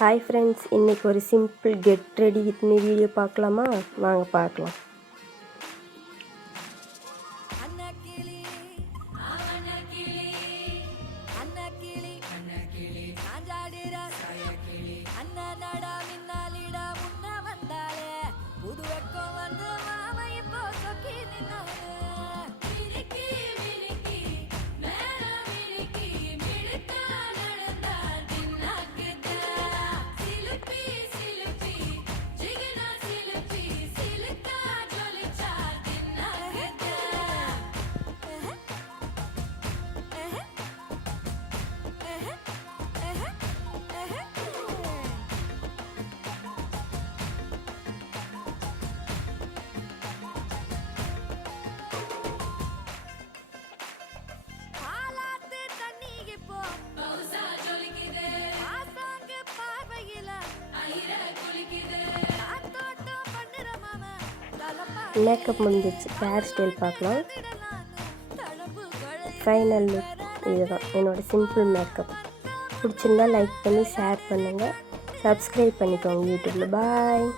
Hi friends, இன்றைக்கி ஒரு simple get ready with me video பார்க்கலாமா? வாங்க பார்க்கலாம். மேக்கப் முடிஞ்சிச்சு. ஹேர் ஸ்டைல் பார்க்கலாம். ஃபைனல் லுக் இதுதான் என்னோடய சிம்பிள் மேக்கப். பிடிச்சிருந்தா லைக் பண்ணி ஷேர் பண்ணுங்கள், சப்ஸ்கிரைப் பண்ணிக்கோங்க யூடியூப்பில். பாய்.